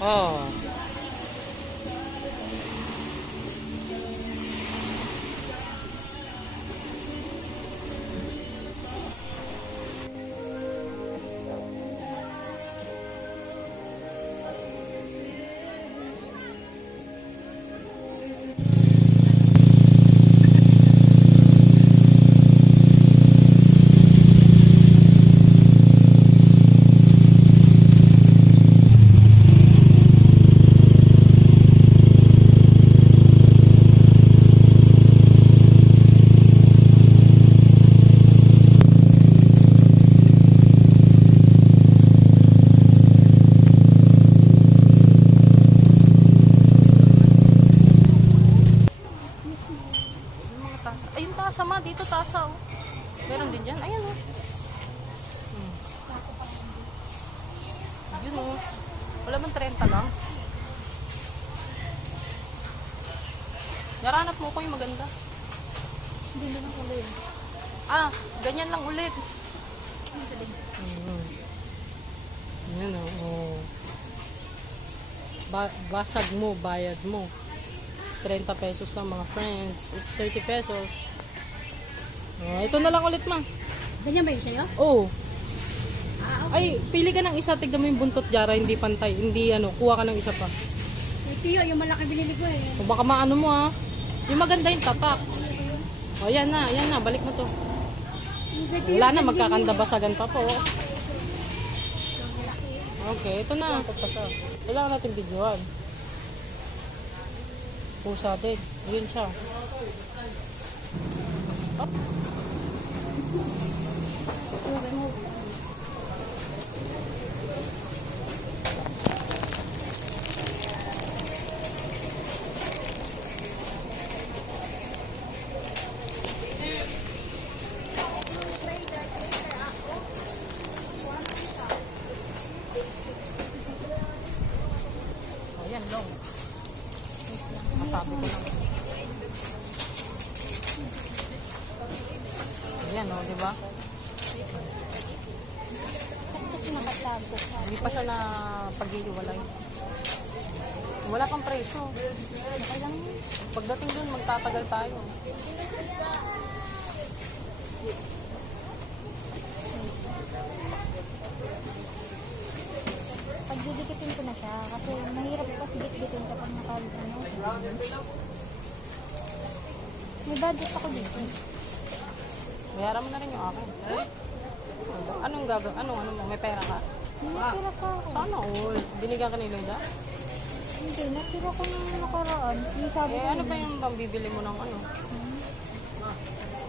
Oh. Ayun, tasa ma. Dito tasa, oh. Meron din dyan. Ayan, oh. Yun, oh. Wala bang 30 lang? Naranap mo ko yung maganda. Hindi na lang kulay. Ah, ganyan lang ulit. Yan, oh. Basag mo, bayad mo. 30 pesos lang mga friends. It's 30 pesos. Oh, ito na lang ulit, ma. Ganyan ba yun sa'yo? Oh. Ah, Ay, pili ka ng isa. Tignan mo yung buntot, Jara. Hindi pantay. Hindi ano. Kuha ka ng isa pa. Tiyo, yung malaki binili ko eh. O baka maano mo, ha. Yung maganda yung tatak. O, yan na. Yan na. Balik mo to. Wala na. Magkakandabasagan pa po. Okay. Ito na. Kailangan natin videoan. Pusa din. Ayun siya. Oh. Ayan, long. Masabi ko lang. Ayan, o, diba? Hindi pa siya na pag-iiwalay. Wala pang presyo. Okay lang yun. Pagdating dun, magtatagal tayo. Pagdidikitin ko na siya kasi mahirap kasi dikdikin kapag nakalit ano. May budget ako dito. Bayaran mo na rin yung akin. Anong gagawin? Ano mo? May pera ka? May natira pa ako. Sana all. Binigyan ka ni Linda? Hindi, natira ko nung nakaraan. Yung sabi ko, Ano pa yung pambibili mo ng ano?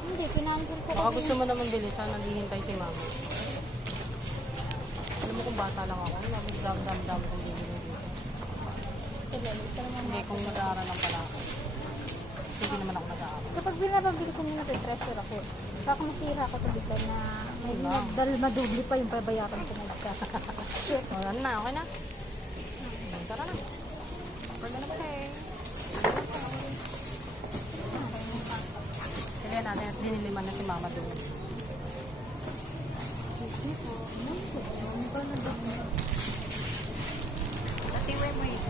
hindi, pinansel ko Baka kasi. gusto mo naman bilisan, naghihintay si mama. Alam mo kung bata lang ako, dami kong bibili dito. Hindi, kung nag-aaral lang pala ako. Hindi naman ako nag-aaral. Kapag binababili ko nila sa treasure ako, baka masira ako sa bigla na may Wala. madubli pa yung babayaran ko na ka. Wala na, okay na. Tara na. We're gonna pay. Sila natin at diniliman na si mama doon. Dati, where mo yun?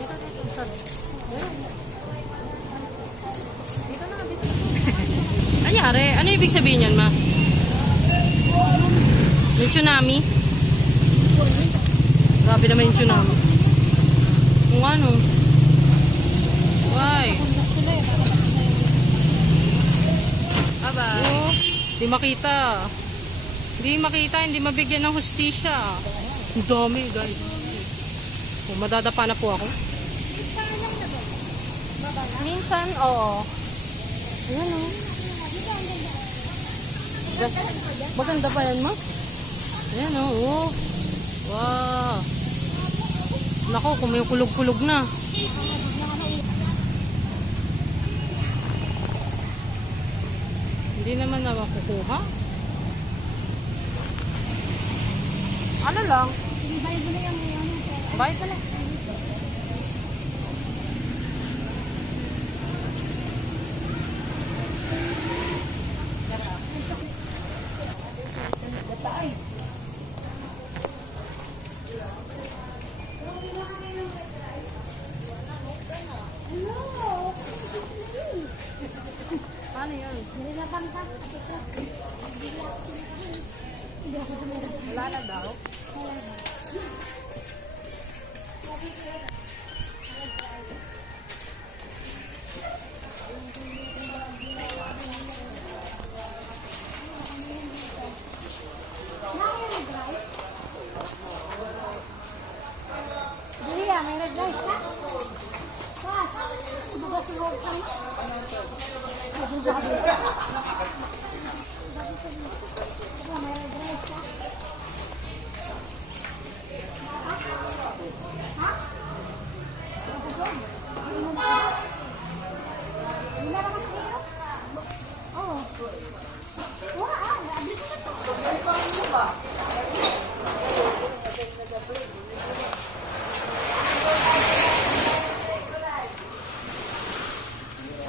Dito. Dito na, dito. Anyari? Ano ibig sabihin yan, ma? Yung tsunami? Grabe naman yung tsunami. Kung ano? Why? Bye-bye. Oh, di makita. Hindi mabigyan ng hustisya. Ang dami, guys. Oh, madadapa na po ako. Minsan, oo. Ayan, oh. Maganda pa yan, ma? Ayan, oh. Wow. Nako, kumukulog-kulog na. Hindi naman na makukuha. Ano lang? Bayad mo na yung Bayad na lang. Julia, may red rice ka? Kas, bugas mo ka. May red rice ka? Ha? Hindi na naman kayo? Oo. Wala, abis na to.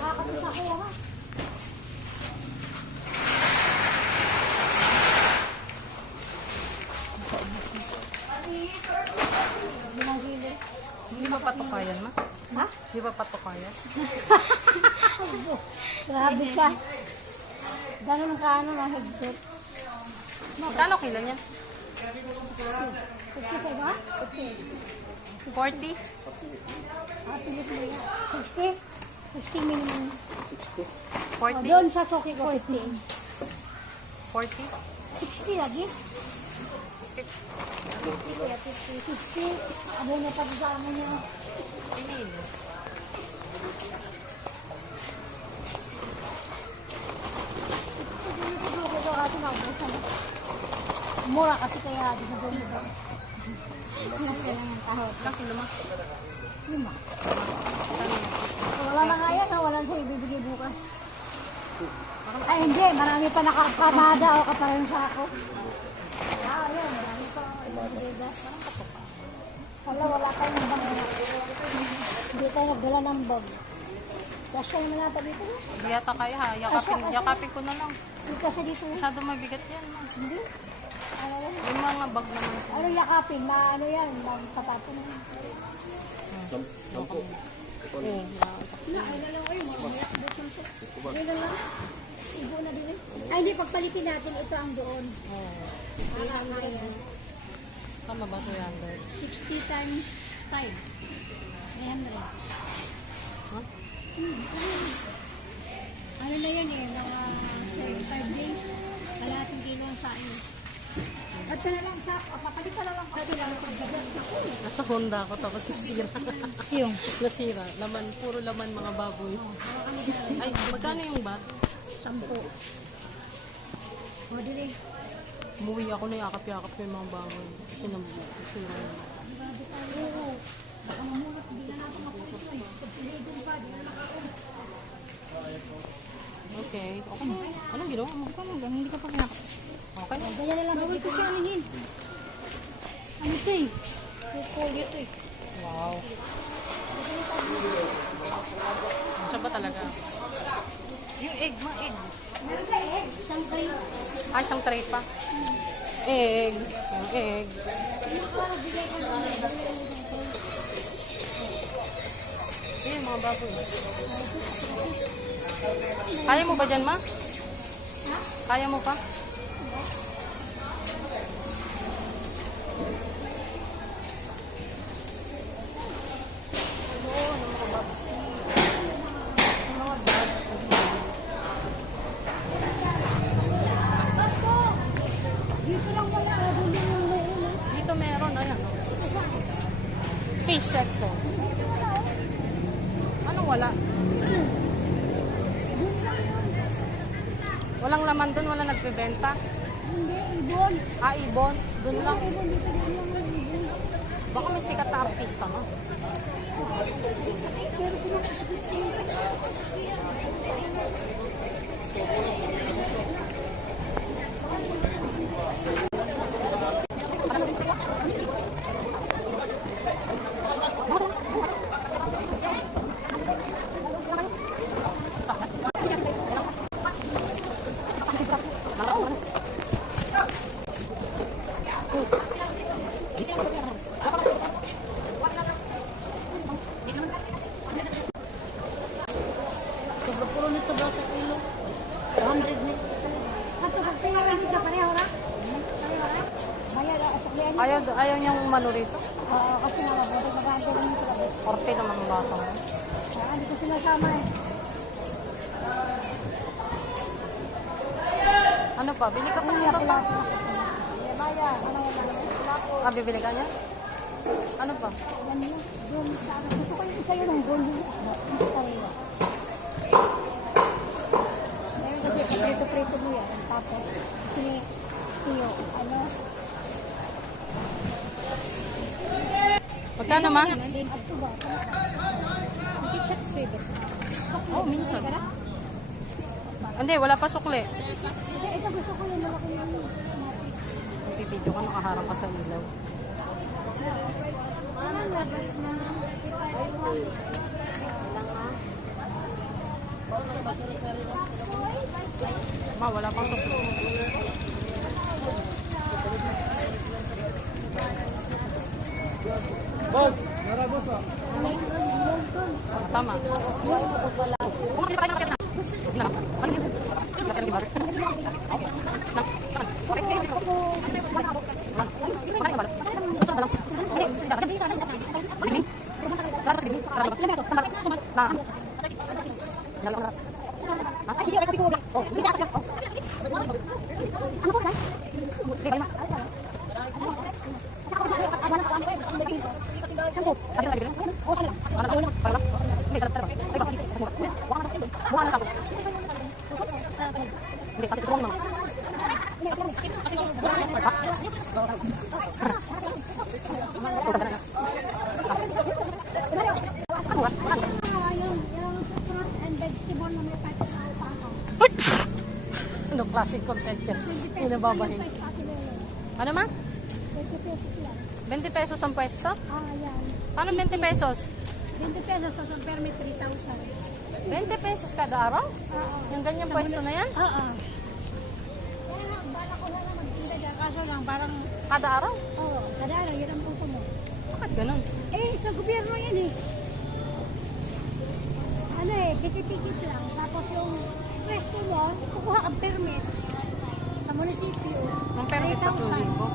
Nakakatis ako, ha? Hindi ba patukayan, ma? Ha? Hindi ba patukayan? Grabe ka. Ganun ka ano na headset. Magkano kilo niya? 50 kayo ba? 40? 50. Ah, pilit mo yan. 60? 60 minimum. 60. Oh, 40? doon sa Soki ko, 50. 40? 60 lagi? 50 kaya 50. 60. Abo niya pa sa amin niya. Pinili. Mura kasi kaya di na doon ito. Kailangan ng tahot. Ilang kilo, ma? 5. Wala na nga yan, wala na siya ibibigay bukas. Ay hindi, marami pa nakakamada o kaparang sa ako. Ah, yun, marami pa ibibigay gas. Wala tayong bag. Hindi tayo nagdala ng bag. Kasya naman nata dito. Hindi yata kaya, ha? Yakapin ko na lang. Hindi kasya dito. Masyado mabigat yan, ma. Hindi. Ano yan? Yung mga bag naman. Ano yakapin? Ano yan? Patapon na yan. Sampo. Ayun lang. Ibo na din. Ay, hindi. Pagpalitin natin. Ito ang doon. Oo. 300. Tama ba 300? 60 times 5. 300. Ha? Ano na yan eh? Mga 5 days. Kalahating kilo ang sain. At na lang sa, papalit ka na lang kasi lang pagdagat na ko. Nasa Honda ako tapos nasira. Yung? Nasira. Laman, puro laman mga baboy. Ay, magkano yung bag? 10. O, dili. Umuwi ako na yakap-yakap ko yung mga baboy. Nasira yun. Oo. Baka mamulot, hindi na natin mapulit yun. Pag pinigong pa, di na nakakon. Okay. Okay. Anong ginawa mo? Hindi ka pa pinakot. Okay. Ganyan na lang. Bawal ko siya anihin. Ano ito eh? Kukul ito eh. Wow. Siya ba talaga? Yung egg, egg. Meron ka eh? Isang kayo. Ay, isang tray pa. Egg. Yung egg. Bigay ko na. Ayun, mga baboy. Kaya mo ba dyan, ma? Kaya mo pa? Oo, ng mga babsi. Ng mga babsi. Dito lang wala. Dito meron, ayan. Fish section. Anong wala? Walang laman doon, wala nagbebenta. Hindi, ibon. Ah, ibon. Doon lang. Ibon dito lang ibon. Baka may sikat na artista, no? Pero Sobrang puro nito ba sa kilo? 100 Ayaw niyang umano rito. Oo, kasi nga mabuti maganda rin yung sila. Orte naman ang bata mo. Hindi ko sinasama eh. Ano pa? Bili ka pa niya pa. Maya, ano wala. Bibili ka niya? Ano pa? Yan yun. Doon sa ano. Gusto ko yung isa yun ng gold. Hindi tayo. Ngayon kasi prito mo yan. Tapos, tiyo, ano? Magkano ma? Din up to ba? Kitchen sweet. Oh, minsan. Hindi, wala pa sukli. Ito gusto ko yung malaki yung Pipidyo ka, nakaharap ka sa ilaw. Ma, wala pang sukli. Boss! Nara boss ah! Tama. yung fruit and vegetable na may pagkakataon. Ano classic content yan? Pinababahin. Ano ma? 20 pesos lang. 20 pesos ang pwesto? Yan. Paano 20 pesos? 20 pesos sa permit 3,000. 20 pesos kada araw? Oo. Yung ganyang pwesto na yan? Oo. Kaya bala ko na lang magtinda dyan. Kaso lang parang, Kada araw? kada araw yun ang puso mo. Bakit ganun? Sa gobyerno yan eh. Ano eh, tikit-tikit lang. Tapos yung pwesto mo, kukuha kang permit sa munisipyo. Ang permit pa 3,000. ko.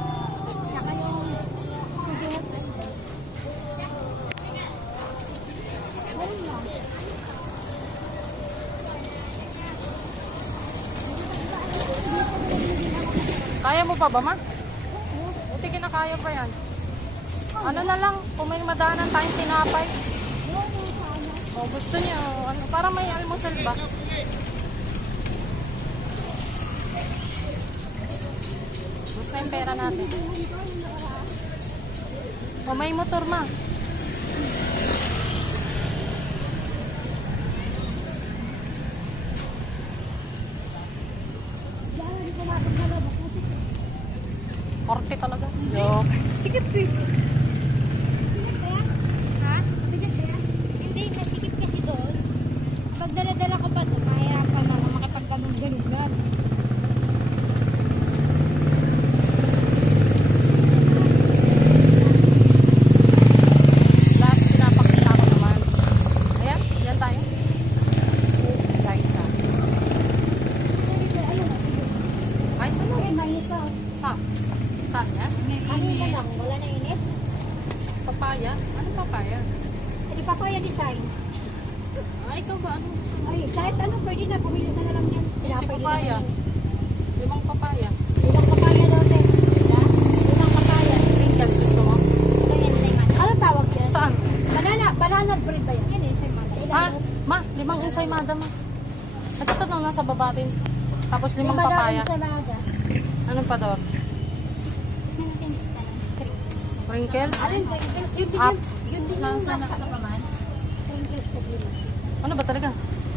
Saka yung sugat. Ayun lang. Kaya mo pa ba ma? Buti kinakaya pa yan. Ano na lang, kung may madaanan tayong tinapay. O gusto niya, ano, para may almusal ba? Gusto yung pera natin. O may motor ma. Dahil ko mabag na labo. Orte talaga. Joke. Sikip eh. Bigat ba yan? Ha? Bigat ba yan? Hindi, masikip kasi doon. Pag dala-dala ko pa doon, mahirapan na makipagganong-ganugan. Lahat pinapakita ko naman. Ayan, yan tayo. Kain ka. Ayun, Ay, ano? ayun, mainit ka. Ha? Saan yan? Ano na lang, wala na init. Papaya? Ano papaya? Hindi pa pa yan design. Ay, ikaw ba? Ano? Ay, kahit ano, pwede na, pumili ka na lang yan. Yung si papaya. 5 papaya. Ilang papaya daw, te? Ilang papaya. Crinkles, gusto mo? Gusto yan, ensaymada. Anong tawag yan? Saan? Banana bread ba yan? Yan, ensaymada. Ah, ma, 5 ensaymada ma. Ito to nung nasa baba din. Tapos 5 papaya. Ensaymada. Anong pa doon? Crinkle? Alin ba? Yun din Up. yun din yung nasa paman. Crinkles ko din. Ano ba talaga?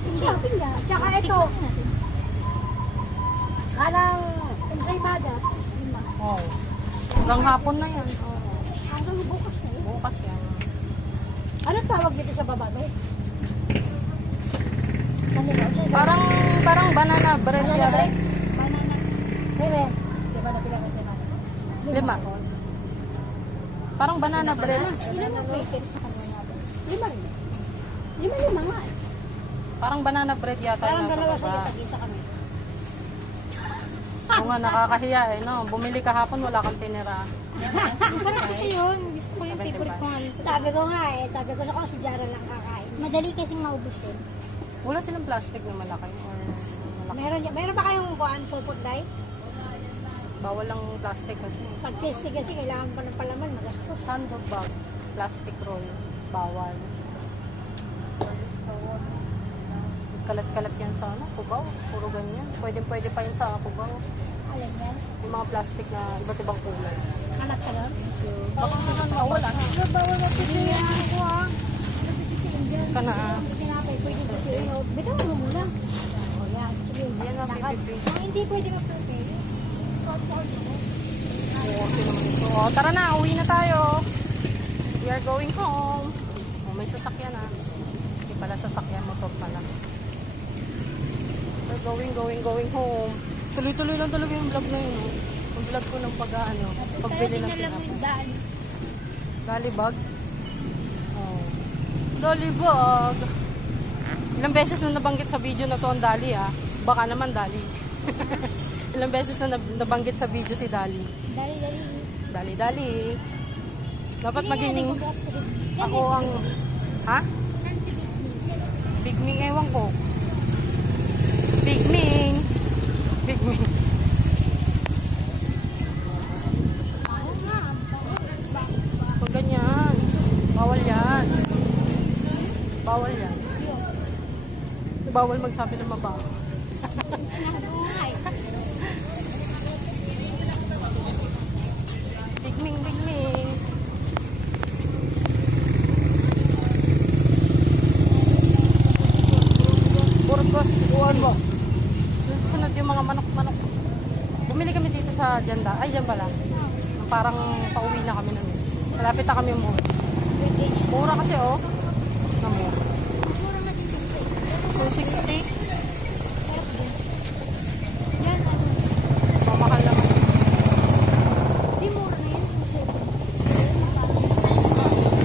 Shopping na. Tsaka ito. Alang ensaymada. Oh. Hanggang hapon na yan. Hanggang bukas na yun. Bukas yan. Anong tawag dito sa baba ba? Ano ba? Parang banana bread yan. Banana. Here. Ensaymada pila ka ensaymada? 5. Parang banana bread. Ilan ang waiter sa kanila? 5 rin. 5 nga. Parang banana bread yata Parang yung dalawa nasa sila, baba. tag-isa kami. Oo nga, nakakahiya eh, no? Bumili kahapon, wala kang tinira. Masarap kasi yun. Gusto ko yung favorite ko nga yun. Sabi ko nga eh, sabi ko na kung si Jara lang kakain. Madali kasing maubos yun. Wala silang plastic na malaki or malaki. Meron ba kayong kuhaan sulpot dahil? Bawal lang plastic kasi. Pag tasty kasi kailangan pa ng palaman, magastos. Sandok bag, plastic roll, bawal. Kalat-kalat yan sa ano, kubaw. Puro ganyan. Pwede pa yan sa kubaw. Alam yan? Yung mga plastic na iba't ibang kulay. Anak ka nun? Baka naman mawala. Bawal na pipiliin ko ha. Ka na. Tinapay, pwede pipiliin. Bitaw mo muna. O yan, sige. Yan ang pipipi. Kung hindi pwede mag-prepare. Okay naman ito. O, tara na, uwi na tayo. We are going home. O, may sasakyan ah. Hindi pala sasakyan, motor pala. We're going home. Tuloy-tuloy lang talaga yung vlog na yun. Oh. Yung vlog ko ng pag-ano, pagbili ng Pero lang tinapay. yung daan. Dolly-bag? Oh. Dolly-bag. Ilang beses na nabanggit sa video na to ang Dali ah. Baka naman Dali. Ilang beses na nabanggit sa video si Dali. Dali-dali. Dali-dali. Dapat Hindi maging nga nag-boss kasi. ako ang... Ha? Saan si Big Me? Big Ming, ewan ko. Big Ming. Big Ming. Oo nga. Pag ganyan. Bawal yan. Bawal yan. Bawal magsabi ng mabaho. Sinabi ko nga eh. Big Ming, Big Ming. Burgos Street. Sunod yung mga manok-manok. Bumili kami dito sa Janda. Ay, dyan pala. Parang pauwi na kami nun. Malapit na kami mo. Mura kasi oh. Namura. Mura na din dito. 260. Yan, ano. So, mahal naman. Di mura na yan. Kasi,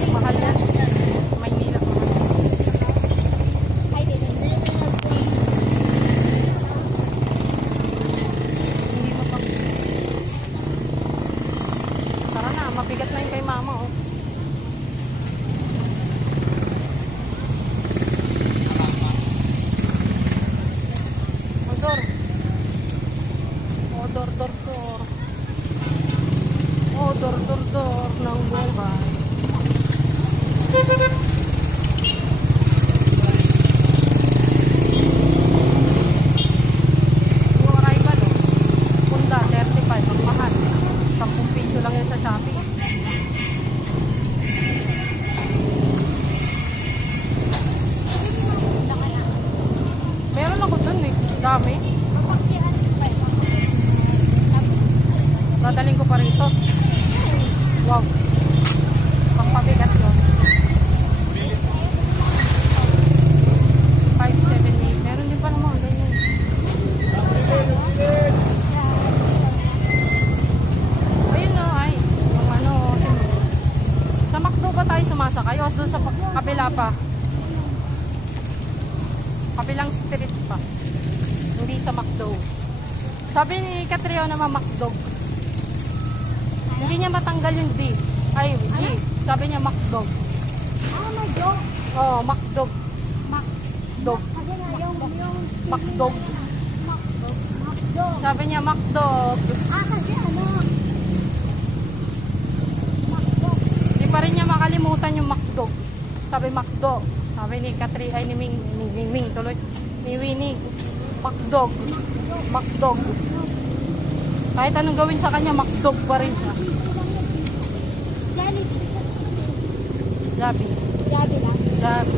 Mahal yan. Maynila. ay, dito. Hindi mo pa. Tara na, mabigat na yung kay mama oh. Odor. Odor, dor, dor. Odor, dor, dor ng buhay. Yung arrival oh. Punda, 35. Ang mahal. 10 piso lang yan sa Shopee. Meron ako dun eh. Dami. Dadaling ko pa rito. Wow. Pampabigat yun. 578. Meron din pala mga ganyan. Ayun no, ay. Yung ano, sa McDo ba tayo sumasakay? O doon sa kabila pa? Kabilang street pa. Hindi sa McDo. Sabi ni Catriona naman McDo. Hindi niya matanggal yung D. Ay, G. Sabi niya McDo. Ah, my dog. Oh, McDo. Dog. Kasi nga, yung McDo. dog. Sabi niya McDo. Ah, kasi ano? Hindi pa rin niya makalimutan yung McDo. Sabi McDo. Sabi ni Katri, ay ni Ming tuloy. Ni Winnie. McDo. McDo. Kahit anong gawin sa kanya, McDo pa rin siya. Jollibee. Gabi. Gabi lang. Gabi.